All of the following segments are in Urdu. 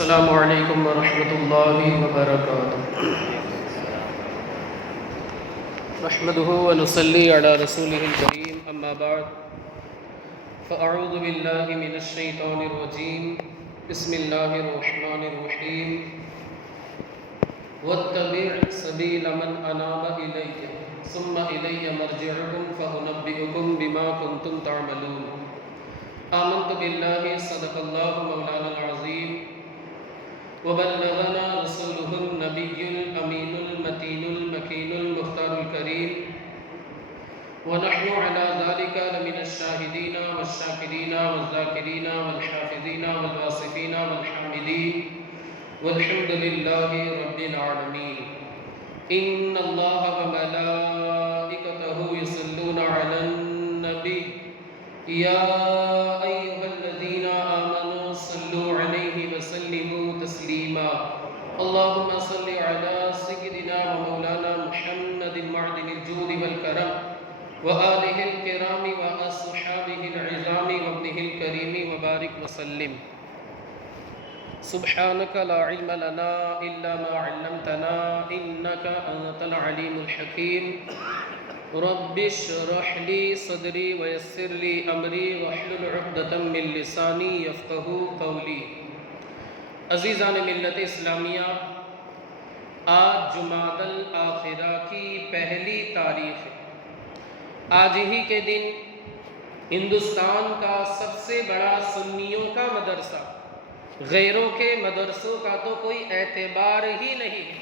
السلام علیکم ورحمۃ اللہ وبرکاتہ۔ نحمده ونصلی علی رسولہ الکریم، اما بعد فاعوذ باللہ من الشیطان الرجیم، بسم اللہ الرحمن الرحیم۔ واتبع سبیل من اناب الی ثم الی مرجعکم فانبئکم بما کنتم تعملون۔ آمنت باللہ صدق اللہ مولانا العظیم وبلغنا رسوله النبي الأمين المتين المكين المختار الكريم، ونحن على ذلك لمن الشاهدين والشاكرين والذاكرين والحافظين والواصفين والحامدين، والحمد لله رب العالمين۔ إن الله وملائكته يصلون على النبي يا أيها الذين آمنوا صلوا عليه وسلموا تسليما۔ اللهم صل على سيدنا ومولانا محمد معدن الجود والكرم وآله الكرام وأصحابه العظام وابنه الكريم وبارك وسلم۔ سبحانك لا علم لنا إلا ما علمتنا إنك أنت العليم الحكيم۔ رب اشرح لي صدري ويسر لي أمري واحلل عقدة من لساني يفقهوا قولي۔ عزیزان ملت اسلامیہ، آج جمادی الآخرہ کی پہلی تاریخ ہے۔ آج ہی کے دن ہندوستان کا سب سے بڑا سنیوں کا مدرسہ، غیروں کے مدرسوں کا تو کوئی اعتبار ہی نہیں ہے،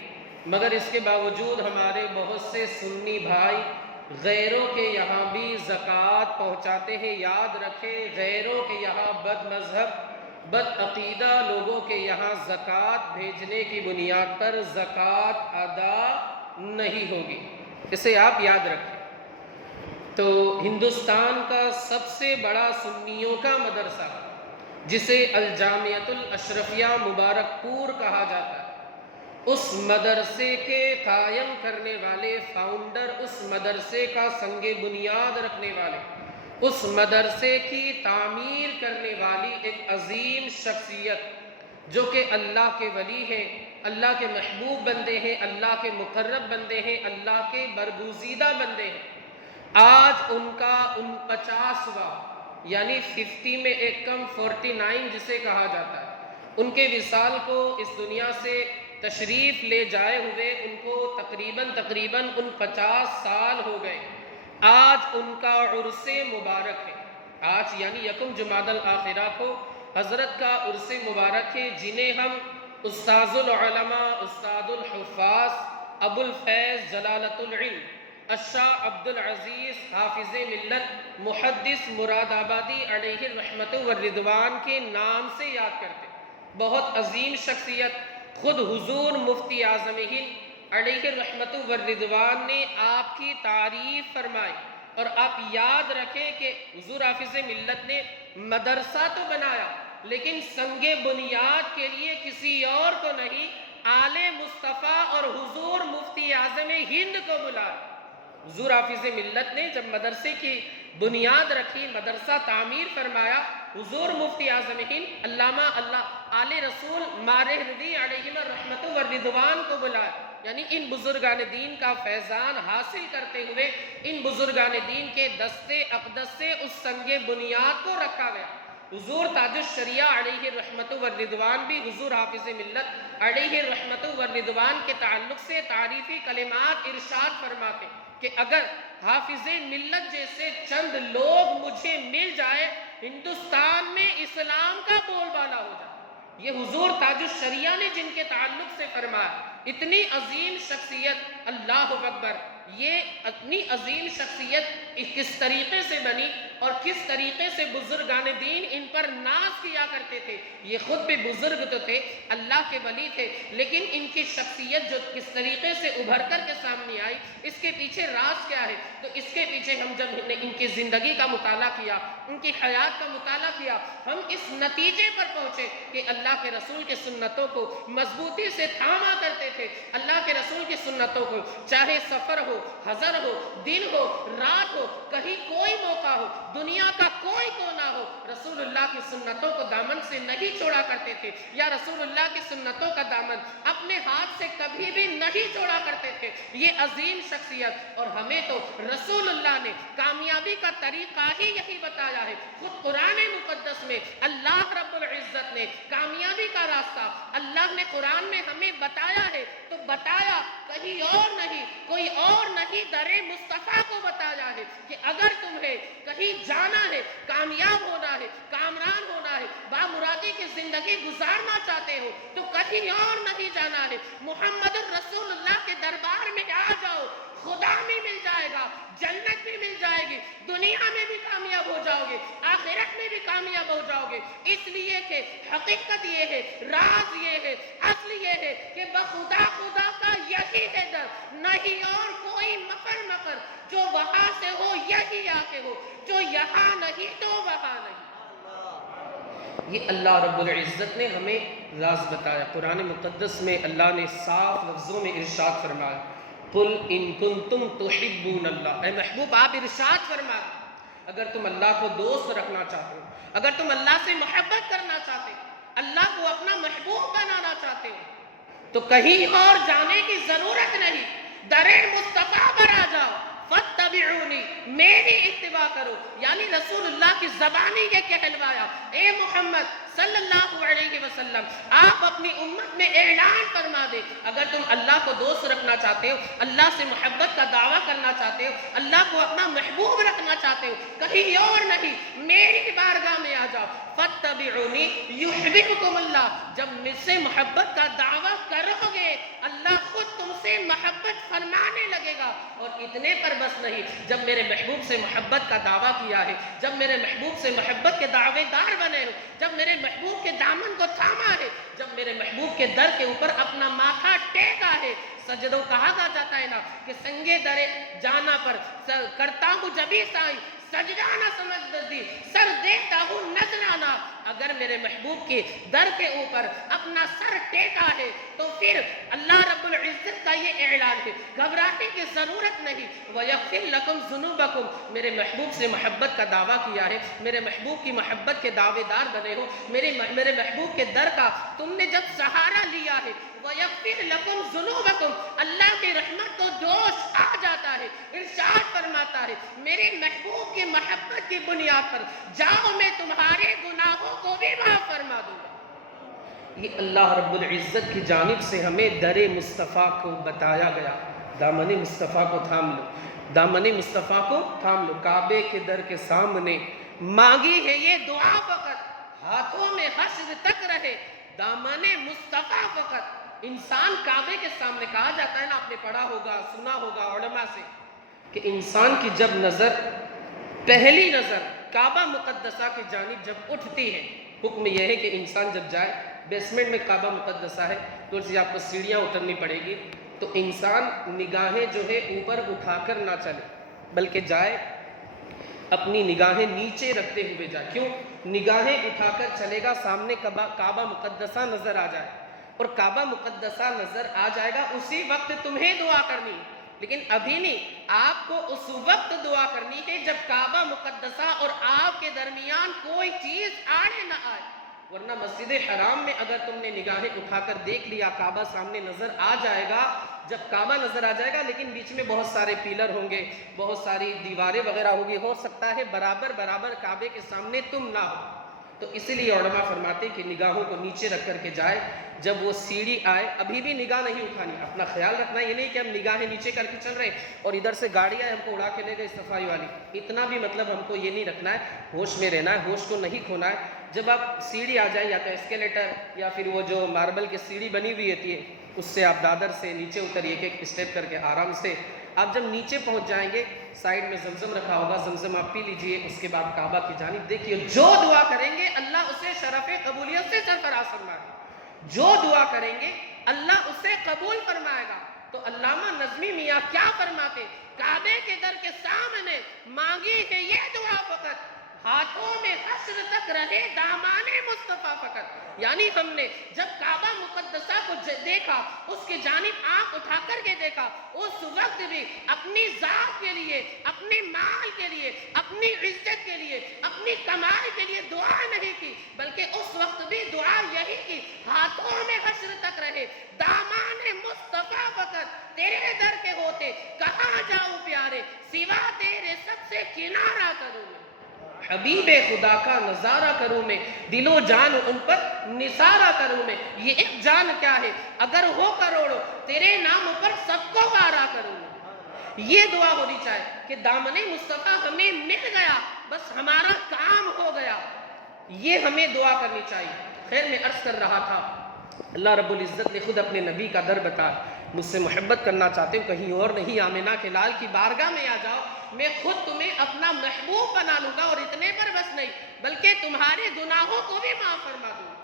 مگر اس کے باوجود ہمارے بہت سے سنی بھائی غیروں کے یہاں بھی زکوٰۃ پہنچاتے ہیں۔ یاد رکھیں، غیروں کے یہاں بد مذہب بد عقیدہ لوگوں کے یہاں زکوٰۃ بھیجنے کی بنیاد پر زکوٰۃ ادا نہیں ہوگی، اسے آپ یاد رکھیں۔ تو ہندوستان کا سب سے بڑا سنیوں کا مدرسہ، جسے الجامعۃ الاشرفیہ مبارک پور کہا جاتا ہے، اس مدرسے کے قائم کرنے والے فاؤنڈر، اس مدرسے کا سنگ بنیاد رکھنے والے، اس مدرسے کی تعمیر کرنے والی ایک عظیم شخصیت، جو کہ اللہ کے ولی ہیں، اللہ کے محبوب بندے ہیں، اللہ کے مقرب بندے ہیں، اللہ کے برگزیدہ بندے ہیں۔ آج ان کا 49واں یعنی 50 میں ایک کم 49 جسے کہا جاتا ہے، ان کے وصال کو اس دنیا سے تشریف لے جائے ہوئے ان کو تقریباً 49 سال ہو گئے۔ آج ان کا عرس مبارک ہے، آج یعنی یکم جمادی الآخرہ کو حضرت کا عرس مبارک ہے، جنہیں ہم استاذ العلماء، استاد الحفاظ، ابو الفیض جلالۃ العلم الشاہ عبد العزیز حافظ ملت محدث مراد آبادی علیہ الرحمت والرضوان کے نام سے یاد کرتے ہیں۔ بہت عظیم شخصیت، خود حضور مفتی اعظم ہند علیہ الرحمت والرضوان نے آپ کی تعریف فرمائی۔ اور آپ یاد رکھیں کہ حضور حافظ ملت نے مدرسہ تو بنایا، لیکن سنگ بنیاد کے لیے کسی اور کو نہیں، آل مصطفیٰ اور حضور مفتی اعظم ہند کو بلایا۔ حضور حافظ ملت نے جب مدرسے کی بنیاد رکھی، مدرسہ تعمیر فرمایا، حضور مفتی اعظم ہند علامہ آل رسول مارح رضی علیہم الرحمت والرضوان کو بلایا، یعنی ان بزرگان دین کا فیضان حاصل کرتے ہوئے ان بزرگان دین کے دستے اقدس سے اس سنگ بنیاد کو رکھا گیا۔ حضور تاج الشریعہ علیہ الرحمت والرضوان بھی حضور حافظ ملت علیہ الرحمت والرضوان کے تعلق سے تعریفی کلمات ارشاد فرماتے کہ اگر حافظ ملت جیسے چند لوگ مجھے مل جائے، ہندوستان میں اسلام کا بول بالا ہو جائے۔ یہ حضور تاج الشریعہ نے جن کے تعلق سے فرمایا۔ اتنی عظیم شخصیت، اللہ اکبر، یہ اتنی عظیم شخصیت کس طریقے سے بنی اور کس طریقے سے بزرگان دین ان پر ناز کیا کرتے تھے۔ یہ خود بھی بزرگ تو تھے، اللہ کے ولی تھے، لیکن ان کی شخصیت جو کس طریقے سے ابھر کر کے سامنے آئی، اس کے پیچھے راز کیا ہے؟ تو اس کے پیچھے ہم جب ان کی زندگی کا مطالعہ کیا، ان کی حیات کا مطالعہ کیا، ہم اس نتیجے پر پہنچے کہ اللہ کے رسول کے سنتوں کو مضبوطی سے تھاما کرتے تھے۔ اللہ کے رسول کی سنتوں کو چاہے سفر ہو، حضر ہو، دن ہو، رات ہو، کہیں کوئی موقع ہو، دنیا کا کوئی کونا ہو، رسول اللہ کی سنتوں کو دامن سے نہیں چھوڑا کرتے تھے، یا رسول اللہ کی سنتوں کا دامن اپنے ہاتھ سے کبھی بھی نہیں چھوڑا کرتے تھے۔ یہ عظیم شخصیت، اور ہمیں تو رسول اللہ نے کامیابی کا طریقہ ہی یہی بتایا ہے۔ خود قرآن مقدس میں اللہ رب العزت نے کامیابی کا راستہ اللہ نے قرآن میں ہمیں بتایا ہے، تو بتایا کہیں اور نہیں، کوئی اور نہیں، در مصطفیٰ کو بتایا ہے کہ اگر تمہیں کہیں جانا ہے، کامیاب ہونا ہے، کامران ہونا ہے، بامرادی کی زندگی گزارنا چاہتے ہو، تو کہیں اور نہیں جانا ہے، محمد الرسول اللہ کے دربار میں آ جاؤ، خدا بھی مل جائے گا، جنت بھی مل جائے گی، دنیا میں بھی کامیاب ہو جاؤ گے، آخرت میں بھی کامیاب ہو جاؤ گے۔ اس لیے کہ حقیقت یہ ہے، راز یہ ہے، اصل یہ ہے کہ بخدا خدا کا یہی ہے در، نہیں اور کوئی مکر جو وہاں سے ہو یہی آ کے ہو، جو یہاں نہیں تو وہاں نہیں۔ یہ اللہ رب العزت نے ہمیں راز بتایا۔ قرآن مقدس میں اللہ نے صاف لفظوں میں ارشاد فرمایا، قل ان کنتم تحبون اللہ، اے محبوب آپ ارشاد فرما، اگر تم اللہ کو دوست رکھنا چاہتے ہو، اگر تم اللہ سے محبت کرنا چاہتے ہو، اللہ کو اپنا محبوب بنانا چاہتے ہو، تو کہیں اور جانے کی ضرورت نہیں، در مصطفیٰ پر آ جاؤ، فاتبعونی، میری اتباع کرو۔ یعنی رسول اللہ کی زبانی یہ کہلوایا، اے محمد صلی اللہ علیہ وسلم، آپ اپنی امت میں اعلان فرما دے، اگر تم اللہ کو دوست رکھنا چاہتے ہو، اللہ سے محبت کا دعویٰ کرنا چاہتے ہو، اللہ کو اپنا محبوب رکھنا چاہتے ہو، کہیں اور نہیں، میری بارگاہ میں آ جاؤ، فاتبعونی یحببکم اللہ، جب مجھ سے محبت کا دعویٰ کرو گے اللہ خود تم سے محبت فرمانے لگے گا۔ اور اتنے پر بس نہیں، جب میرے محبوب سے محبت کا دعویٰ کیا ہے، جب میرے محبوب سے محبت کے دعوے دار بنے ہو، جب میرے محبوب کے دامن کو تھاما ہے، جب میرے محبوب کے در کے اوپر اپنا ماتھا ٹیکا ہے، سجدوں کہا جاتا ہے نا کہ سنگے در جانا پر کرتا ہوں جبھی سائی، سجدہ نہ سمجھ دردی، سر دیکھتا ہوں نذرانہ۔ اگر میرے محبوب کے در کے اوپر اپنا سر ٹیکا ہے تو پھر اللہ رب العزت کا یہ اعلان ہے، گھبرانے کی ضرورت نہیں، وَيَغْفِرْ لَكُمْ ذُنُوبَكُمْ، میرے محبوب سے محبت کا دعویٰ کیا ہے، میرے محبوب کی محبت کے دعوے دار بنے ہو، میرے محبوب کے در کا تم نے جب سہارا لیا ہے، وَيَغْفِرْ لَكُمْ ذُنُوبَكُمْ، اللہ کی رحمت کو جوش آ جاتا ہے، ارشاد فرماتا ہے میرے محبوب کی محبت کی بنیاد پر جاؤ میں تمہارے گناہوں کو بھی معاف فرما دوں گا۔ یہ اللہ رب العزت کی جانب سے ہمیں در مصطفیٰ کو بتایا گیا، دامن مصطفیٰ کو تھام لو، دامن مصطفیٰ کو تھام لو، کعبے کے در کے سامنے مانگی ہے یہ دعا فقط، ہاتھوں میں حشر تک رہے دامن مصطفیٰ فقط۔ انسان کعبے کے سامنے، کہا جاتا ہے نا، آپ نے پڑھا ہوگا سنا ہوگا علماء سے، کہ انسان کی جب نظر، پہلی نظر کعبہ مقدسہ کی جانب جب اٹھتی ہے، حکم یہ ہے کہ انسان جب جائے، بیسمنٹ میں کعبہ مقدسہ ہے، تو اسے آپ کو سیڑھیاں اترنی پڑے گی، تو انسان نگاہیں جو ہے اوپر اٹھا کر نہ چلے، بلکہ جائے اپنی نگاہیں نیچے رکھتے ہوئے جائے۔ کیوں؟ نگاہیں اٹھا کر چلے گا، سامنے کعبہ مقدسہ نظر آ جائے، اور کعبہ مقدسہ نظر آ جائے گا، اسی وقت تمہیں دعا کرنی ہے، لیکن ابھی نہیں، آپ کو اس وقت دعا کرنی ہے جب کعبہ مقدسہ اور آپ کے درمیان کوئی چیز آڑے نہ آئے، ورنہ مسجد حرام میں اگر تم نے نگاہیں اٹھا کر دیکھ لیا، کعبہ سامنے نظر آ جائے گا، جب کعبہ نظر آ جائے گا لیکن بیچ میں بہت سارے پیلر ہوں گے، بہت ساری دیواریں وغیرہ ہوگی، ہو سکتا ہے برابر کعبے کے سامنے تم نہ ہو، تو اسی لیے علماء فرماتے ہیں کہ نگاہوں کو نیچے رکھ کر کے جائے، جب وہ سیڑھی آئے ابھی بھی نگاہ نہیں اٹھانی، اپنا خیال رکھنا، یہ نہیں کہ ہم نگاہیں نیچے کر کے چل رہے ہیں اور ادھر سے گاڑی آئے ہم کو اڑا کے لے گئے صفائی والی، اتنا بھی مطلب ہم کو یہ نہیں رکھنا ہے، ہوش میں رہنا ہے، ہوش کو نہیں کھونا ہے۔ جب آپ سیڑھی آ جائے، یا تو اسکیلیٹر یا پھر وہ جو ماربل کی سیڑھی بنی ہوئی ہوتی ہے، اس سے آپ دادر سے نیچے اتریے، ایک اسٹیپ کر کے آرام سے، آپ جب نیچے پہنچ جائیں گے، سائیڈ میں زمزم رکھا ہوگا، زمزم آپ پی لیجئے، اس کے بعد کعبہ کی جانب دیکھیے، جو دعا کریں گے اللہ اسے شرف قبولیت سے سرفراز فرمائے گا، جو دعا کریں گے اللہ اسے قبول فرمائے گا۔ تو علامہ نظمی میاں کیا فرماتے، کعبے کے در کے سامنے مانگی ہے یہ دعا فقط، ہاتھوں میں حشر تک رہے دامان مصطفیٰ فقط، یعنی ہم نے جب کعبہ مقدسہ کو دیکھا، اس کی جانب آنکھ اٹھا کر کے دیکھا، اس وقت بھی اپنی ذات کے لیے، اپنے مال کے لیے، اپنی عزت کے لیے، اپنی کمائی کے لیے دعا نہیں کی، بلکہ اس وقت بھی دعا یہی کی، ہاتھوں میں حشر تک رہے، دامان مصطفیٰ فقط تیرے در کے ہوتے، کہاں جاؤں پیارے سوا تیرے سب سے کنارہ کروں میں، حبیب خدا کا نظارہ کروں میں، دل و جان ان پر نثارہ کروں میں. یہ ایک جان کیا ہے، اگر ہو کروڑوں تیرے نام پر سب کو وارا کروں میں. یہ دعا ہونی چاہیے کہ دامن مصطفیٰ ہمیں مل گیا، بس ہمارا کام ہو گیا. یہ ہمیں دعا کرنی چاہیے. خیر میں عرض کر رہا تھا، اللہ رب العزت نے خود اپنے نبی کا در بتا، مجھ سے محبت کرنا چاہتے ہو کہیں اور نہیں، آمنہ کے لال کی بارگاہ میں آ جاؤ، میں خود تمہیں اپنا محبوب بنا لوں گا، اور اتنے پر بس نہیں بلکہ تمہارے گناہوں کو بھی معاف فرما دوں گا.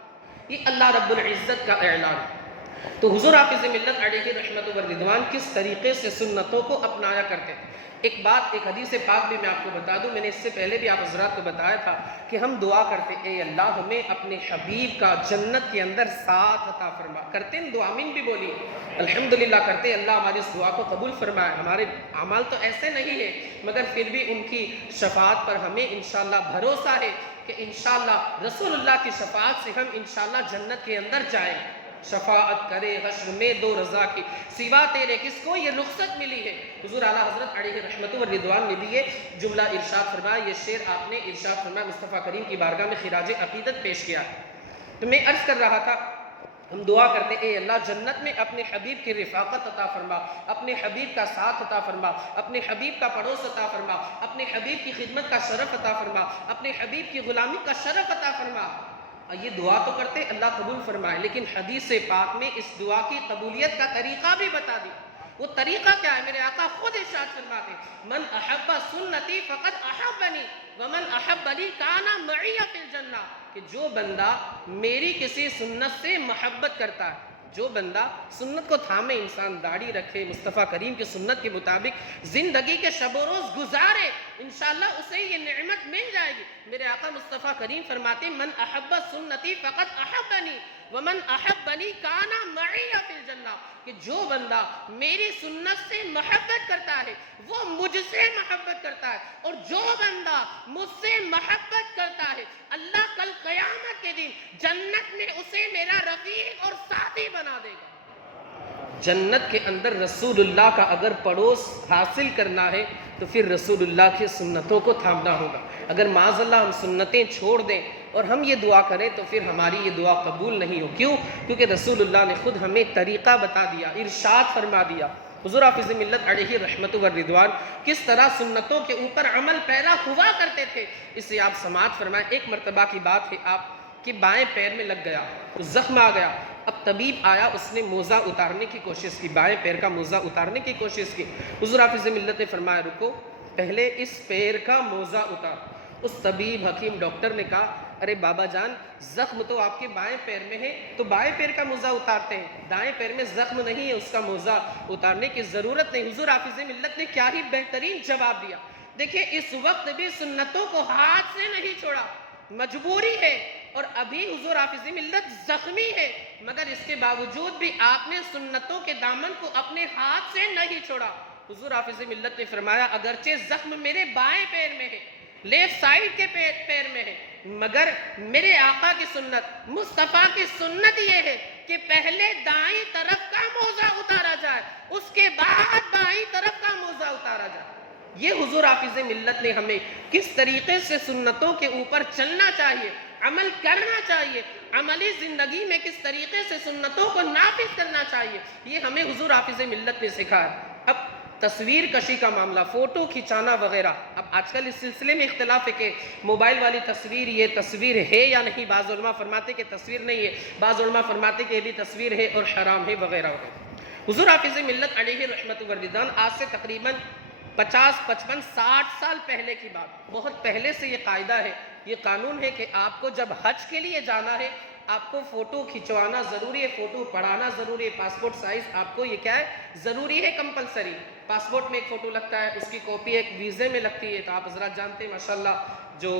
یہ اللہ رب العزت کا اعلان ہے. تو حضور حافظ ملت علیہ رحمت و رضوان کس طریقے سے سنتوں کو اپنایا کرتے تھے. ایک بات، ایک حدیث پاک بھی میں آپ کو بتا دوں، میں نے اس سے پہلے بھی آپ حضرات کو بتایا تھا کہ ہم دعا کرتے اے اللہ ہمیں اپنے حبیب کا جنت کے اندر ساتھ عطا فرما. کرتے ہیں دعا، آمین بھی بولی، الحمدللہ کرتے اللہ ہماری اس دعا کو قبول فرمائے. ہمارے اعمال تو ایسے نہیں ہے مگر پھر بھی ان کی شفاعت پر ہمیں انشاءاللہ بھروسہ ہے کہ انشاءاللہ رسول اللہ کی شفاعت سے ہم انشاءاللہ جنت کے اندر جائیں. شفاعت کرے حشر میں دو رضا کی، سوا تیرے کس کو یہ رخصت ملی ہے. حضور اعلیٰ حضرت علیہ رحمت و رضوان نے بھی یہ جملہ ارشاد فرمایا، یہ شعر آپ نے ارشاد فرمایا مصطفیٰ کریم کی بارگاہ میں خراج عقیدت پیش کیا. تو میں عرض کر رہا تھا ہم دعا کرتے اے اللہ جنت میں اپنے حبیب کی رفاقت عطا فرما، اپنے حبیب کا ساتھ عطا فرما، اپنے حبیب کا پڑوس عطا فرما، اپنے حبیب کی خدمت کا شرف عطا فرما، اپنے حبیب کی غلامی کا شرف عطا فرما. یہ دعا تو کرتے اللہ قبول فرمائے، لیکن حدیث پاک میں اس دعا کی قبولیت کا طریقہ بھی بتا دی. وہ طریقہ کیا ہے؟ میرے آقا خود ارشاد فرماتے من احب سنتی فقد احبنی ومن احبنی کان معی فی الجنہ، کہ جو بندہ میری کسی سنت سے محبت کرتا ہے، جو بندہ سنت کو تھامے، انسان داڑھی رکھے، مصطفیٰ کریم کی سنت کے مطابق زندگی کے شب و روز گزارے، انشاءاللہ اسے یہ نعمت مل جائے گی. میرے آقا مصطفیٰ کریم فرماتے من احب سنتی فقد احبنی ومن احبنی کان معی فی الجنہ، کہ جو بندہ میری سنت سے محبت کرتا ہے وہ مجھ سے محبت کرتا ہے، اور جو بندہ مجھ سے محبت کرتا ہے اللہ کل قیامت کے دن جنت میں اسے میرا رفیق اور ساتھی بنا دے گا. جنت کے اندر رسول اللہ کا اگر پڑوس حاصل کرنا ہے تو پھر رسول اللہ کی سنتوں کو تھامنا ہوگا. اگر معاذ اللہ ہم سنتیں چھوڑ دیں اور ہم یہ دعا کریں تو پھر ہماری یہ دعا قبول نہیں ہو. کیوں؟ کیونکہ رسول اللہ نے خود ہمیں طریقہ بتا دیا، ارشاد فرما دیا. حضور حافظ ملت علیہ رحمت و رضوان کس طرح سنتوں کے اوپر عمل پیرا ہوا کرتے تھے، اس سے آپ سماعت فرمائیں. ایک مرتبہ کی بات ہے، آپ کے بائیں پیر میں لگ گیا، زخم آ گیا. اب طبیب آیا، اس نے موزہ اتارنے کی کوشش کی، بائیں پیر کا موزہ اتارنے کی کوشش کی. حضور حافظ ملت نے فرمایا رکو، پہلے اس پیر کا موزہ اتار. اس طبیب حکیم ڈاکٹر نے کہا ارے بابا جان زخم تو آپ کے بائیں پیر میں ہے تو بائیں پیر کا موزہ اتارتے ہیں، دائیں پیر میں زخم نہیں ہے، اس کا موزہ اتارنے کی ضرورت نہیں. حضور حافظ ملت نے کیا ہی بہترین جواب دیا. دیکھیں اس وقت بھی سنتوں کو ہاتھ سے نہیں چھوڑا، مجبوری ہے، اور ابھی حضور حافظ ملت زخمی ہے، مگر اس کے باوجود بھی آپ نے سنتوں کے دامن کو اپنے ہاتھ سے نہیں چھوڑا. حضور حافظ ملت نے فرمایا اگرچہ زخم میرے بائیں پیر میں ہے، لیفٹ سائیڈ کے پیر میں ہے، مگر میرے آقا کی سنت، مصطفیٰ کی سنت یہ ہے کہ پہلے دائیں طرف کا موزہ اتارا جائے، اس کے بعد بائیں طرف کا موزہ اتارا جائے. یہ حضور حافظ ملت نے ہمیں کس طریقے سے سنتوں کے اوپر چلنا چاہیے، عمل کرنا چاہیے، عملی زندگی میں کس طریقے سے سنتوں کو نافذ کرنا چاہیے، یہ ہمیں حضور حافظ ملت نے سکھایا. اب تصویر کشی کا معاملہ، فوٹو کھینچانا وغیرہ، اب آج کل اس سلسلے میں اختلاف ہے کہ موبائل والی تصویر یہ تصویر ہے یا نہیں. بعض علماء فرماتے کہ تصویر نہیں ہے، بعض علماء فرماتے کہ یہ بھی تصویر ہے اور حرام ہے وغیرہ وغیرہ. حضور حافظ ملت علیہ رحمت و رضوان آج سے تقریباً 50 55 60 سال پہلے کی بات، بہت پہلے سے یہ قاعدہ ہے، یہ قانون ہے کہ آپ کو جب حج کے لیے جانا ہے آپ کو فوٹو کھنچوانا ضروری ہے، فوٹو پڑھانا ضروری ہے. پاسپورٹ سائز آپ کو یہ کیا ہے ضروری ہے، کمپلسری. پاسپورٹ میں ایک فوٹو لگتا ہے، اس کی کاپی ایک ویزے میں لگتی ہے. تو آپ حضرات جانتے ہیں ماشاءاللہ جو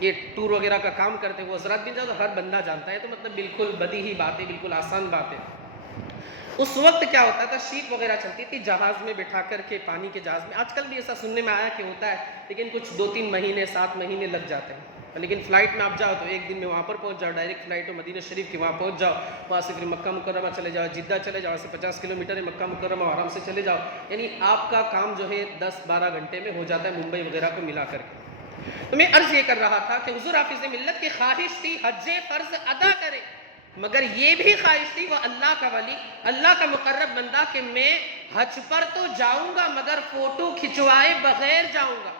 یہ ٹور وغیرہ کا کام کرتے ہیں وہ حضرات بھی جاتا، ہر بندہ جانتا ہے. تو مطلب بالکل بدیہی بات ہے، بالکل آسان بات ہے. اس وقت کیا ہوتا تھا، شیپ وغیرہ چلتی تھی جہاز میں بٹھا کر کے، پانی کے جہاز میں. آج کل بھی ایسا سننے میں آیا کہ ہوتا ہے، لیکن کچھ 2-3 مہینے 7 مہینے لگ جاتے ہیں. لیکن فلائٹ میں آپ جاؤ تو ایک دن میں وہاں پر پہنچ جاؤ، ڈائریکٹ فلائٹ ہو مدینہ شریف کی، وہاں پہنچ جاؤ، وہاں سے پھر مکہ مکرمہ چلے جاؤ، جدہ چلے جاؤ، وہاں سے 50 کلومیٹر ہے مکہ مکرمہ، آرام سے چلے جاؤ. یعنی آپ کا کام جو ہے 10-12 گھنٹے میں ہو جاتا ہے ممبئی وغیرہ کو ملا کر کے. تو میں عرض یہ کر رہا تھا کہ حضور حافظ ملت کی خواہش تھی حج فرض ادا کرے، مگر یہ بھی خواہش تھی وہ اللہ کا ولی، اللہ کا مقرب بندہ، کہ میں حج پر تو جاؤں گا مگر فوٹو کھچوائے بغیر جاؤں گا.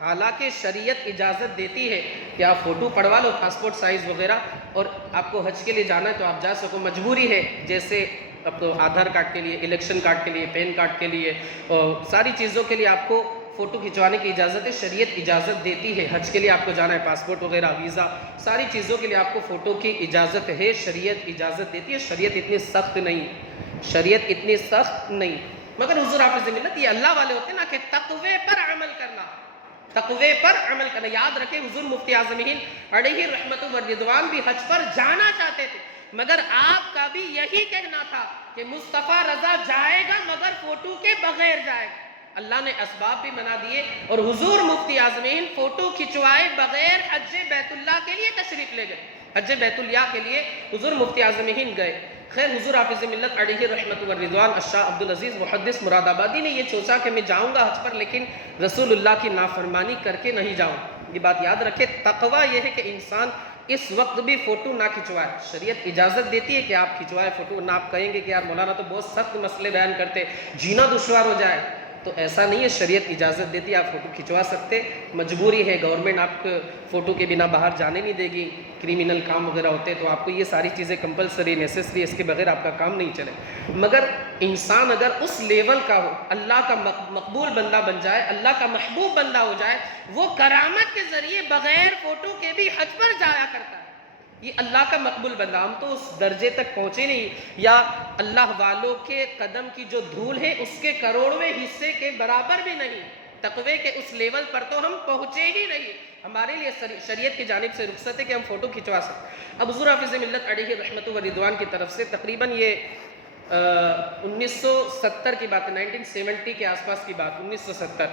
حالانکہ شریعت اجازت دیتی ہے کہ آپ فوٹو پڑوا لو پاسپورٹ سائز وغیرہ، اور آپ کو حج کے لیے جانا ہے تو آپ جا سکو. مجبوری ہے، جیسے اب تو آدھار کارڈ کے لیے، الیکشن کارڈ کے لیے، پین کارڈ کے لیے، اور ساری چیزوں کے لیے آپ کو فوٹو کھنچوانے کی اجازت ہے، شریعت اجازت دیتی ہے. حج کے لیے آپ کو جانا ہے، پاسپورٹ وغیرہ، ویزا، ساری چیزوں کے لیے آپ کو فوٹو کی اجازت ہے، شریعت اجازت دیتی ہے. شریعت اتنی سخت نہیں، شریعت اتنی سخت نہیں. مگر حضور حافظ ملت یہ اللہ والے ہوتے ہیں نا کہ تقوی پر عمل کرنا، تقوی پر عمل کرنا. یاد رکھیں حضور مفتی اعظم ہند علیہ رحمت و رضوان بھی حج پر جانا چاہتے تھے، مگر آپ کا بھی یہی کہنا تھا کہ مصطفیٰ رضا جائے گا مگر فوٹو کے بغیر جائے گا. اللہ نے اسباب بھی بنا دیے، اور حضور مفتی اعظم ہند فوٹو کھنچوائے بغیر حج بیت اللہ کے لیے تشریف لے گئے. حج بیت اللہ کے لیے حضور مفتی اعظم ہند گئے. خیر حضور حافظ ملت علیہ رحمت و رضوان الشاہ عبدالعزیز محدث مراد آبادی نے یہ سوچا کہ میں جاؤں گا حج پر، لیکن رسول اللہ کی نافرمانی کر کے نہیں جاؤں. یہ بات یاد رکھے، تقوی یہ ہے کہ انسان اس وقت بھی فوٹو نہ کھنچوائے. شریعت اجازت دیتی ہے کہ آپ کھنچوائے فوٹو، نہ آپ کہیں گے کہ یار مولانا تو بہت سخت مسئلے بیان کرتے، جینا دشوار ہو جائے. تو ایسا نہیں ہے، شریعت اجازت دیتی ہے، آپ فوٹو کھنچوا سکتے. مجبوری ہے، گورنمنٹ آپ فوٹو کے بنا باہر جانے نہیں دے گی، کریمنل کام وغیرہ ہوتے تو آپ کو یہ ساری چیزیں کمپلسری نیسیسری، اس کے بغیر آپ کا کام نہیں چلے. مگر انسان اگر اس لیول کا ہو، اللہ کا مقبول بندہ بن جائے، اللہ کا محبوب بندہ ہو جائے، وہ کرامت کے ذریعے بغیر فوٹو کے بھی حج پر جایا کرتا ہے. یہ اللہ کا مقبول بندہ. ہم تو اس درجے تک پہنچے نہیں، یا اللہ والوں کے قدم کی جو دھول ہے اس کے کروڑویں حصے کے برابر بھی نہیں. تقوی کے اس لیول پر تو ہم پہنچے ہی نہیں. ہمارے لیے شریعت کی جانب سے رخصت ہے کہ ہم فوٹو کھنچوا سکتے. اب حضور حافظ ملت علیہ رحمت و رضوان کی طرف سے تقریباً یہ 1970 کی بات ہے، 1970 کے آس پاس کی بات، 1970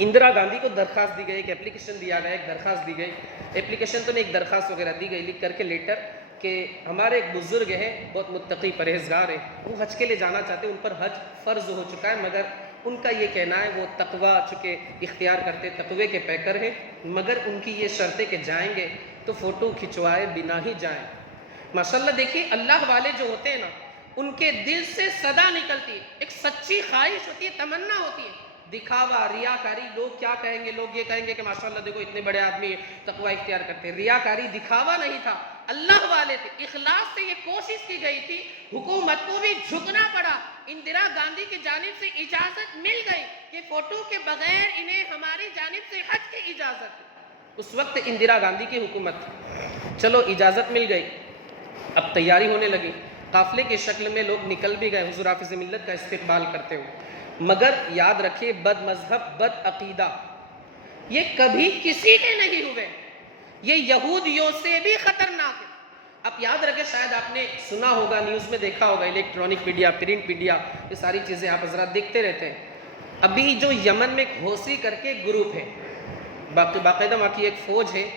اندرا گاندھی کو درخواست دی گئی، ایک اپلیکیشن دیا گیا، ایک درخواست دی گئی. اپلیکیشن تو نہیں، ایک درخواست وغیرہ دی گئی لکھ کر کے لیٹر، کہ ہمارے ایک بزرگ ہیں بہت متقی پرہیزگار ہیں، وہ حج کے لیے جانا چاہتے ہیں، ان پر حج فرض ہو چکا ہے، مگر ان کا یہ کہنا ہے وہ تقوی چونکہ اختیار کرتے، تقوی کے پیکر ہیں، مگر ان کی یہ شرط ہے کہ جائیں گے تو فوٹو کھنچوائے بنا ہی جائیں. ماشاءاللہ دیکھیے اللہ والے جو ہوتے ہیں نا، ان کے دل سے صدا نکلتی ہے، ایک سچی خواہش ہوتی ہے، تمنا ہوتی ہے. دکھاوا، ریاکاری، لوگ کیا کہیں گے، لوگ یہ کہیں گے کہ ماشاءاللہ دیکھو اتنے بڑے آدمی تقوی اختیار کرتے ہیں. ریاکاری، دکھاوا نہیں تھا، اللہ والے تھے. اخلاص سے یہ کوشش کی گئی تھی، حکومت کو بھی جھکنا پڑا. اندرا گاندھی کی جانب سے اجازت مل گئی کہ فوٹو کے بغیر انہیں ہماری جانب سے حج کی اجازت ہے. اس وقت اندرا گاندھی کی حکومت تھی. چلو اجازت مل گئی، اب تیاری ہونے لگی، قافلے کی شکل میں لوگ نکل بھی گئے حضور حافظ ملت کا استقبال کرتے ہوئے. مگر یاد رکھیے بد مذہب، بد عقیدہ یہ کبھی کسی کے نہیں ہوئے، یہ یہودیوں سے بھی خطرناک ہے. اب یاد رکھیں، شاید آپ نے سنا ہوگا، نیوز میں دیکھا ہوگا، الیکٹرانک میڈیا، پرنٹ میڈیا، یہ ساری چیزیں آپ حضرات دیکھتے رہتے ہیں. ابھی جو یمن میں حوثی کر کے گروپ ہے، باقاعدہ وہاں کی ایک فوج ہے،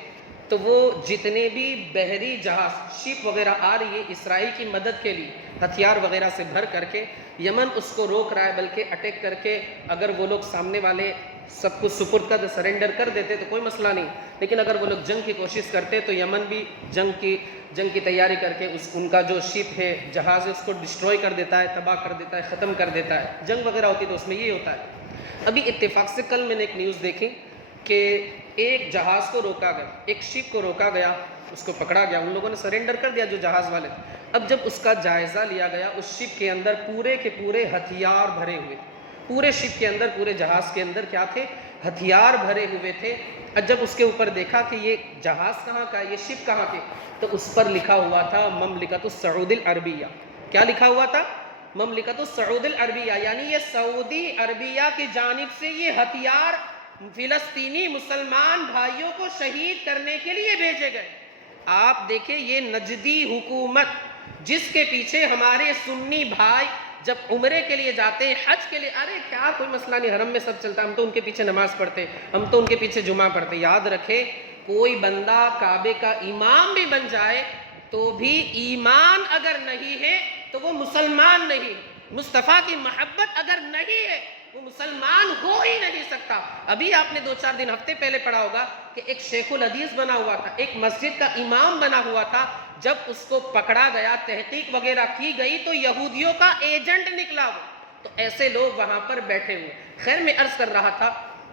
تو وہ جتنے بھی بحری جہاز، شپ وغیرہ آ رہی ہے اسرائیل کی مدد کے لیے ہتھیار وغیرہ سے بھر کر کے، یمن اس کو روک رہا ہے، بلکہ اٹیک کر کے اگر وہ لوگ سامنے والے سب کو سپرد کر سرنڈر کر دیتے تو کوئی مسئلہ نہیں، لیکن اگر وہ لوگ جنگ کی کوشش کرتے تو یمن بھی جنگ کی تیاری کر کے ان کا جو شپ ہے، جہاز ہے، اس کو ڈسٹروائے کر دیتا ہے، تباہ کر دیتا ہے، ختم کر دیتا ہے. جنگ وغیرہ ہوتی تو اس میں یہ ہوتا ہے. ابھی اتفاق سے کل میں نے ایک نیوز دیکھی کہ ایک جہاز کو روکا گیا، ایک شپ کو روکا گیا، اس کو پکڑا گیا، ان لوگوں نے سرنڈر کر دیا جو جہاز والے. اب جب اس کا جائزہ لیا گیا، اس شپ کے اندر پورے کے پورے ہتھیار بھرے ہوئے، پورے شپ کے اندر، پورے جہاز کے اندر کیا تھے؟ ہتھیار بھرے ہوئے تھے. اور جب اس کے اوپر دیکھا کہ یہ جہاز کہاں کا ہے، یہ شپ کہاں کی، تو اس پر لکھا ہوا تھا مملکت السعود العربیہ. کیا لکھا ہوا تھا؟ مملکت السعود العربیہ، یعنی یہ سعودی عربیہ کی جانب سے یہ ہتھیار فلسطینی مسلمان بھائیوں کو شہید کرنے کے لیے بھیجے گئے. آپ دیکھیں یہ نجدی حکومت جس کے پیچھے ہمارے سنی بھائی جب عمرے کے لیے جاتے ہیں، حج کے لیے، ارے کیا کوئی مسئلہ نہیں، حرم میں سب چلتا ہے، ہم تو ان کے پیچھے نماز پڑھتے، ہم تو ان کے پیچھے جمعہ پڑھتے۔ یاد رکھے، کوئی بندہ کعبے کا امام بھی بن جائے تو بھی ایمان اگر نہیں ہے تو وہ مسلمان نہیں، مصطفیٰ کی محبت اگر نہیں ہے وہ مسلمان ہو ہی نہیں سکتا۔ ابھی آپ نے 2-4 ہفتے پہلے پڑھا ہوگا کہ ایک شیخ الحدیث بنا ہوا تھا، ایک مسجد کا امام بنا ہوا تھا، جب اس کو پکڑا گیا، تحقیق وغیرہ کی گئی تو یہودیوں کا ایجنٹ نکلا وہ۔ تو ایسے لوگ وہاں پر بیٹھے ہوئے۔ خیر میں عرض کر رہا تھا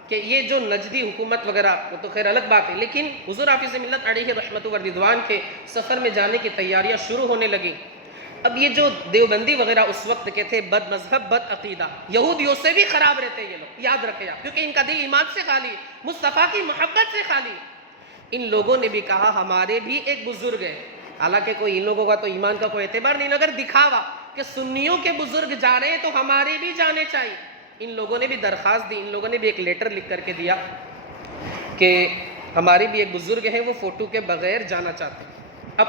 کہ یہ جو نجدی حکومت وغیرہ وہ تو خیر الگ بات ہے، لیکن حضور حافظ ملت علیہ رحمت و رضوان کے سفر میں جانے کی تیاریاں شروع ہونے لگیں۔ اب یہ جو دیوبندی وغیرہ اس وقت کے تھے، بد مذہب بد عقیدہ، یہودیوں سے بھی خراب رہتے یہ لوگ، یاد رکھے آپ، کیونکہ ان کا دل ایمان سے خالی، مصطفیٰ کی محبت سے خالی۔ ان لوگوں نے بھی کہا ہمارے بھی ایک بزرگ ہیں، حالانکہ کوئی ان لوگوں کا تو ایمان کا کوئی اعتبار نہیں، اگر دکھاوا کہ سنیوں کے بزرگ جا رہے ہیں تو ہمارے بھی جانے چاہیے۔ ان لوگوں نے بھی درخواست دی، ان لوگوں نے بھی ایک لیٹر لکھ کر کے دیا کہ ہمارے بھی ایک بزرگ ہیں، وہ فوٹو کے بغیر جانا چاہتے ہیں۔ اب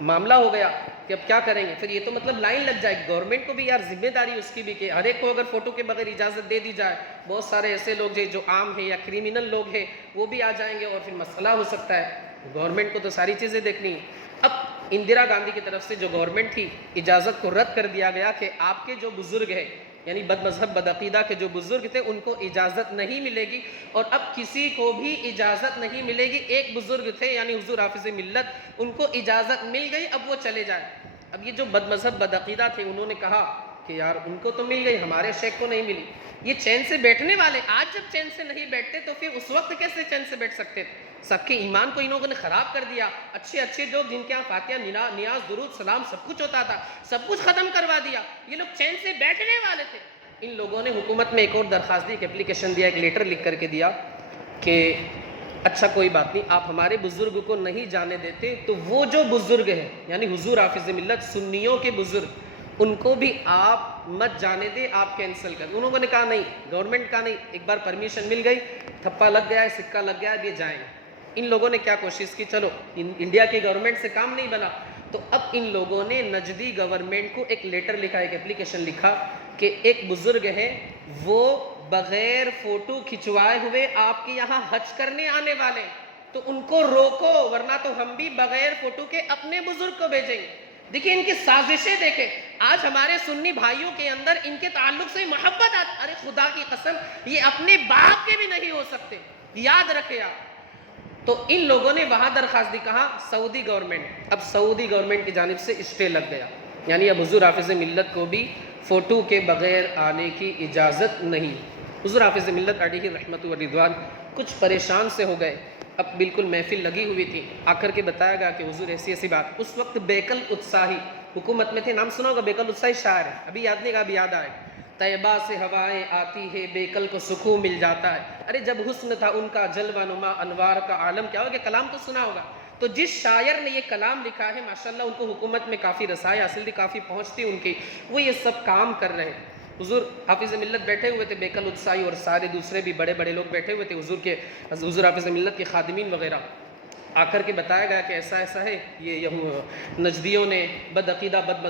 معاملہ ہو گیا کہ اب کیا کریں گے، پھر یہ تو مطلب لائن لگ جائے، گورنمنٹ کو بھی یار ذمہ داری اس کی بھی کہ ہر ایک کو اگر فوٹو کے بغیر اجازت دے دی جائے، بہت سارے ایسے لوگ جو عام ہیں یا کریمنل لوگ ہیں وہ بھی آ جائیں گے اور پھر مسئلہ ہو سکتا ہے۔ گورنمنٹ کو تو ساری چیزیں دیکھنی ہیں۔ اب اندرا گاندھی کی طرف سے جو گورنمنٹ تھی، اجازت کو رد کر دیا گیا کہ آپ کے جو بزرگ ہیں، یعنی بد مذہب بد عقیدہ کے جو بزرگ تھے ان کو اجازت نہیں ملے گی، اور اب کسی کو بھی اجازت نہیں ملے گی۔ ایک بزرگ تھے یعنی حضور حافظ ملت، ان کو اجازت مل گئی، اب وہ چلے جائیں۔ اب یہ جو بد مذہب بد عقیدہ تھے انہوں نے کہا کہ یار ان کو تو مل گئی، ہمارے شیخ کو نہیں ملی۔ یہ چین سے بیٹھنے والے آج جب چین سے نہیں بیٹھتے تو پھر اس وقت کیسے چین سے بیٹھ سکتے تھے؟ سب کے ایمان کو ان لوگوں نے خراب کر دیا۔ اچھے اچھے لوگ جن کے یہاں فاتحہ نیاز درود سلام سب کچھ ہوتا تھا، سب کچھ ختم کروا دیا۔ یہ لوگ چین سے بیٹھنے والے تھے۔ ان لوگوں نے حکومت میں ایک اور درخواست دی، ایک اپلیکیشن دیا، ایک لیٹر لکھ کر کے دیا کہ اچھا کوئی بات نہیں، آپ ہمارے بزرگ کو نہیں جانے دیتے تو وہ جو بزرگ ہیں یعنی حضور حافظ ملت سنیوں کے بزرگ، ان کو بھی آپ مت جانے دیں، آپ کینسل کر دیں۔ انہوں نے کہا نہیں، گورنمنٹ کا نہیں، ایک بار پرمیشن مل گئی، تھپا لگ گیا ہے، سکہ لگ گیا ہے، اب یہ جائیں گے۔ ان لوگوں نے کیا کوشش کی، چلو انڈیا کی گورنمنٹ سے کام نہیں بنا، تو اب ان لوگوں نے نجدی گورنمنٹ کو ایک لیٹر لکھا، ایک اپلیکیشن لکھا کہ ایک بزرگ ہے وہ بغیر فوٹو کھچوائے ہوئے آپ کے یہاں حج کرنے آنے والے، تو ان کو روکو، ورنہ تو ہم بھی بغیر فوٹو کے اپنے بزرگ کو بھیجیں گے۔ دیکھیں ان کی سازشیں، دیکھیں آج ہمارے سنی بھائیوں کے اندر ان کے تعلق سے محبت آتی، ارے خدا کی قسم یہ اپنے باپ کے بھی نہیں ہو سکتے، یاد رکھے آپ۔ تو ان لوگوں نے وہاں درخواست دی، کہا سعودی گورنمنٹ، اب سعودی گورنمنٹ کی جانب سے اسٹے لگ گیا، یعنی اب حضور حافظ ملت کو بھی فوٹو کے بغیر آنے کی اجازت نہیں۔ حضور حافظ ملت علیہ رحمت و رضوان کچھ پریشان سے ہو گئے، اب بالکل محفل لگی ہوئی تھی، آ کر کے بتایا گیا کہ حضور ایسی ایسی بات۔ اس وقت بیکل اتساہی حکومت میں تھے، نام سنا ہوگا، بیکل اتساہی شاعر ہے، ابھی یاد نہیں گا، ابھی یاد آئے، طیبہ سے ہوائیں آتی ہے بیکل کو سکون مل جاتا ہے۔ ارے جب حسن تھا ان کا جلوہ نما انوار کا عالم، کیا ہوگا، کلام تو سنا ہوگا۔ تو جس شاعر نے یہ کلام لکھا ہے ماشاءاللہ ان کو حکومت میں کافی رسائی حاصل تھی، کافی پہنچتی ان کی، وہ یہ سب کام کر رہے ہیں۔ حضور حافظ ملت بیٹھے ہوئے تھے، بیکل اتسائی اور سارے دوسرے بھی بڑے بڑے لوگ بیٹھے ہوئے تھے، حضور حافظ ملت کے خادمین وغیرہ۔ آ کر کے بتایا گیا کہ ایسا ایسا ہے، یہ نجدیوں نے بد عقیدہ بد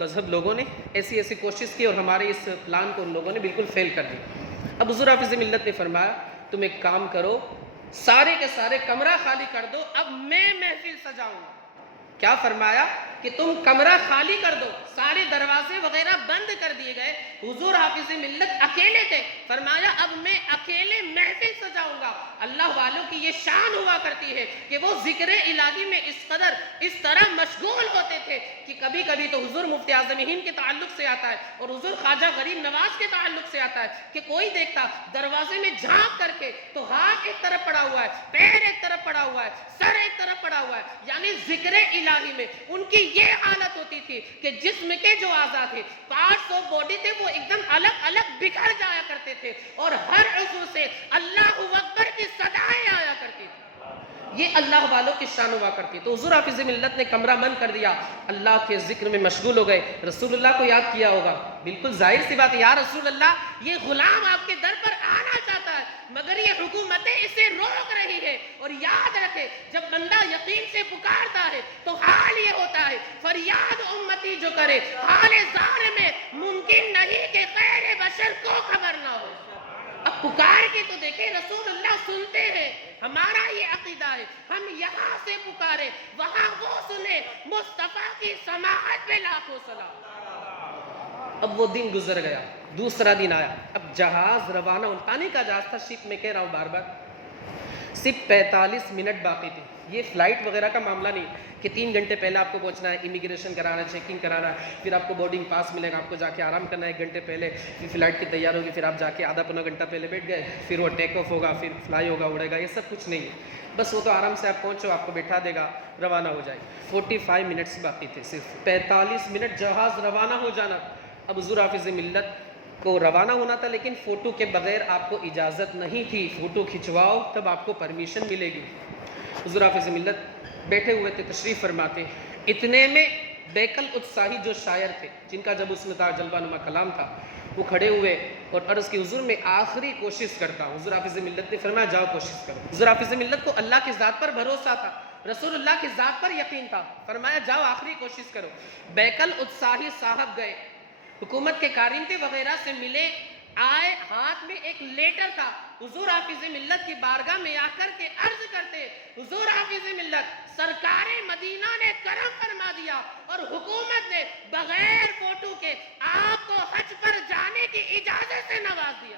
مذہب لوگوں نے ایسی ایسی کوشش کی اور ہمارے اس پلان کو ان لوگوں نے بالکل فیل کر دی۔ اب حضور حافظ ملت نے فرمایا تم ایک کام کرو، سارے کے سارے کمرہ خالی کر دو، اب میں محفل سجاؤں گا۔ کیا فرمایا کہ تم کمرہ خالی کر دو، سارے دروازے وغیرہ بند کر دیے گئے، حضور حافظ ملت اکیلے تھے، فرمایا اب میں اکیلے محفل سجاؤں گا۔ اللہ والوں کی یہ شان ہوا کرتی ہے کہ وہ ذکر الہی میں اس طرح مشغول ہوتے تھے کہ کبھی کبھی تو حضور مفتی اعظم ہند کے تعلق سے آتا ہے اور حضور خواجہ غریب نواز کے تعلق سے آتا ہے کہ کوئی دیکھتا دروازے میں جھانک کر کے تو ہاتھ ایک طرف پڑا ہوا ہے، پیر ایک طرف پڑا ہوا ہے، سر ایک طرف پڑا ہوا ہے، یعنی ذکر الہی میں ان کی یہ حالت ہوتی تھی کہ جسم کے جو اعضاء تھے، پارٹس آف باڈی تھے، وہ ایک دم الگ الگ بکھر جایا کرتے تھے اور ہر عضو سے اللہ اکبر کی صدائیں آیا کرتی تھی۔ یہ اللہ والوں کی شان ہوا کرتی۔ تو حضور حافظ ملت نے کمرہ بند کر دیا، اللہ کے ذکر میں مشغول ہو گئے، رسول اللہ کو یاد کیا ہوگا، بالکل ظاہر سی بات ہے، یا رسول اللہ یہ غلام آپ کے در پر آنا چاہتا ہے، مگر یہ حکومتیں اسے روک رہی ہے. اور یاد رکھے جب بندہ یقین سے پکارتا ہے تو حال یہ ہوتا ہے فریاد امتی جو کرے حال زار میں ممکن نہیں کہ غیر بشر کو خبر نہ ہو. اب پکار کے تو دیکھیں رسول اللہ سنتے ہیں. ہمارا یہ عقیدہ ہے ہم یہاں سے پکارے وہاں وہ سنے. مصطفیٰ کی سماعت پہ لاکھوں سلام. اب وہ دن گزر گیا, دوسرا دن آیا. اب جہاز روانہ, پانی کا جہاز تھا, شپ میں کہہ رہا ہوں بار بار, صرف 45 منٹ باقی تھے. یہ فلائٹ وغیرہ کا معاملہ نہیں کہ 3 گھنٹے پہلے آپ کو پہنچنا ہے, امیگریشن کرانا ہے, چیکنگ کرانا ہے, پھر آپ کو بورڈنگ پاس ملے گا, آپ کو جا کے آرام کرنا ہے 1 گھنٹے پہلے, پھر فلائٹ کی تیار ہوگی, پھر آپ جا کے آدھا پونا گھنٹہ پہلے بیٹھ گئے, پھر وہ ٹیک آف ہوگا, پھر فلائی ہوگا, اڑے گا. یہ سب کچھ نہیں ہے. بس وہ تو آرام سے آپ پہنچو, آپ کو بٹھا دے گا, روانہ ہو جائے. 45 منٹس باقی تھے, صرف 45 منٹ جہاز روانہ ہو جانا. اب حضور حافظ ملت کو روانہ ہونا تھا, لیکن فوٹو کے بغیر آپ کو اجازت نہیں تھی. فوٹو کھنچواؤ تب آپ کو پرمیشن ملے گی. حضور حافظ ملت بیٹھے ہوئے تھے, تشریف فرماتے. اتنے میں بیکل اتساہی جو شاعر تھے, جن کا جب اس میں جلوہ نما کلام تھا, وہ کھڑے ہوئے اور عرض کی حضور میں آخری کوشش کرتا ہوں. حضور حافظ ملت نے فرمایا جاؤ کوشش کرو. حضور حافظ ملت کو اللہ کی ذات پر بھروسہ تھا, رسول اللہ کی ذات پر یقین تھا. فرمایا جاؤ آخری کوشش کرو. بیکل اتساہی صاحب گئے, حکومت کے کارندے وغیرہ سے ملے, آئے, ہاتھ میں ایک لیٹر تھا. حضور حافظ ملت کی بارگاہ میں آ کر کے عرض کرتے, حضور حافظ ملت سرکار مدینہ نے کرم فرما دیا اور حکومت نے بغیر فوٹو کے آپ کو حج پر جانے کی اجازت سے نواز دیا.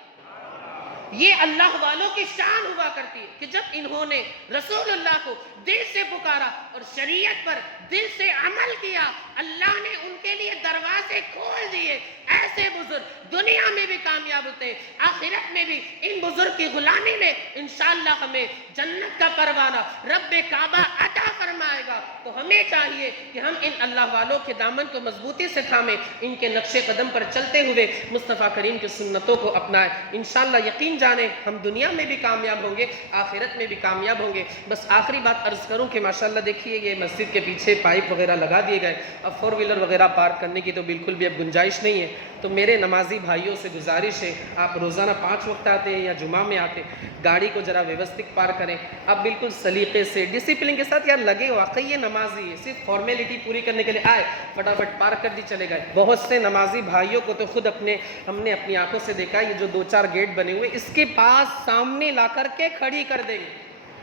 یہ اللہ والوں کی شان ہوا کرتی ہے کہ جب انہوں نے رسول اللہ کو دل سے پکارا اور شریعت پر دل سے عمل کیا, اللہ نے ان کے لیے دروازے کھول دیے. ایسے بزرگ دنیا میں بھی کامیاب ہوتے ہیں, آخرت میں بھی. ان بزرگ کی غلامی میں انشاءاللہ ہمیں جنت کا پروانہ رب کعبہ عطا فرمائے گا. تو ہمیں چاہیے کہ ہم ان اللہ والوں کے دامن کو مضبوطی سے تھامیں, ان کے نقش قدم پر چلتے ہوئے مصطفیٰ کریم کی سنتوں کو اپنائیں. انشاءاللہ یقین جانیں ہم دنیا میں بھی کامیاب ہوں گے, آخرت میں بھی کامیاب ہوں گے. بس آخری بات عرض کروں کہ ماشاءاللہ دیکھیے یہ مسجد کے پیچھے پائپ وغیرہ لگا دیے گئے. اب 4 ویلر وغیرہ پارک کرنے کی تو بالکل بھی اب گنجائش نہیں ہے. تو میرے نمازی بھائیوں سے گزارش ہے, آپ روزانہ 5 وقت آتے ہیں یا جمعہ میں آتے, گاڑی کو ذرا ویوستھت پارک کریں. آپ بالکل سلیقے سے ڈسپلن کے ساتھ یار لگے, واقعی یہ نمازی ہے, صرف فارمیلٹی پوری کرنے کے لیے آئے, فٹافٹ پارک کر دی چلے گئے. بہت سے نمازی بھائیوں کو تو خود ہم نے اپنی آنکھوں سے دیکھا, یہ جو 2-4 گیٹ بنے ہوئے اس کے پاس سامنے لا کر کے کھڑی کر دیں گے.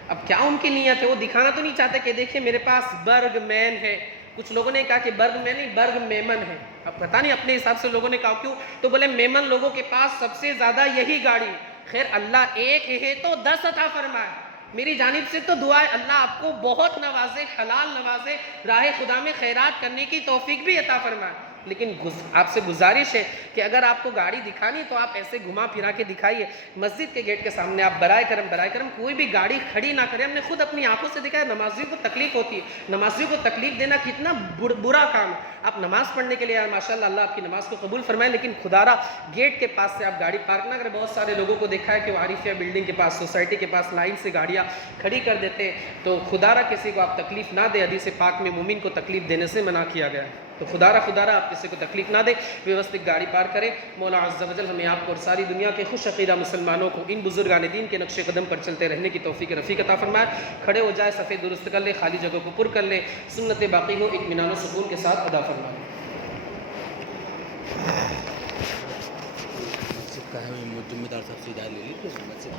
اب کیا ان کی نیت ہے, وہ دکھانا تو نہیں چاہتے کہ دیکھیں میرے پاس برگ مین ہے. کچھ لوگوں نے کہا کہ برگ مین نہیں برگ میمن ہے. اب پتہ نہیں اپنے حساب سے لوگوں نے کہا کیوں, تو بولے میمن لوگوں کے پاس سب سے زیادہ یہی گاڑی. خیر اللہ ایک ہے تو 10 عطا فرمائے. میری جانب سے تو دعا ہے اللہ آپ کو بہت نوازے, حلال نوازے, راہ خدا میں خیرات کرنے کی توفیق بھی عطا فرمائے. لیکن آپ سے گزارش ہے کہ اگر آپ کو گاڑی دکھانی تو آپ ایسے گھما پھرا کے دکھائیے. مسجد کے گیٹ کے سامنے آپ برائے کرم کوئی بھی گاڑی کھڑی نہ کریں. ہم نے خود اپنی آنکھوں سے دیکھا ہے, نمازیوں کو تکلیف ہوتی ہے. نمازیوں کو تکلیف دینا کتنا برا کام ہے. آپ نماز پڑھنے کے لیے ماشاءاللہ اللہ آپ کی نماز کو قبول فرمائے, لیکن خدارا گیٹ کے پاس سے آپ گاڑی پارک نہ کریں. بہت سارے لوگوں کو دیکھا ہے کہ وہ عارفیہ بلڈنگ کے پاس, سوسائٹی کے پاس لائن سے گاڑیاں کھڑی کر دیتے. تو خدارا کسی کو آپ تکلیف نہ دیں, حدیث پاک میں مومن کو تکلیف دینے سے منع کیا گیا ہے. تو خدارا آپ کسی کو تکلیف نہ دے, ویوستھت گاڑی پار کریں. مولا عز و جل ہمیں آپ کو اور ساری دنیا کے خوش عقیدہ مسلمانوں کو ان بزرگان دین کے نقش قدم پر چلتے رہنے کی توفیق رفیق عطا فرمائے. کھڑے ہو جائے, صفے درست کر لے, خالی جگہ کو پر کر لے, سنت باقی ہو اطمینان و سکون کے ساتھ ادا فرمائے. مسجد کا ہے, ذمہ دار سب سے ہدایت لے لی تو مسجد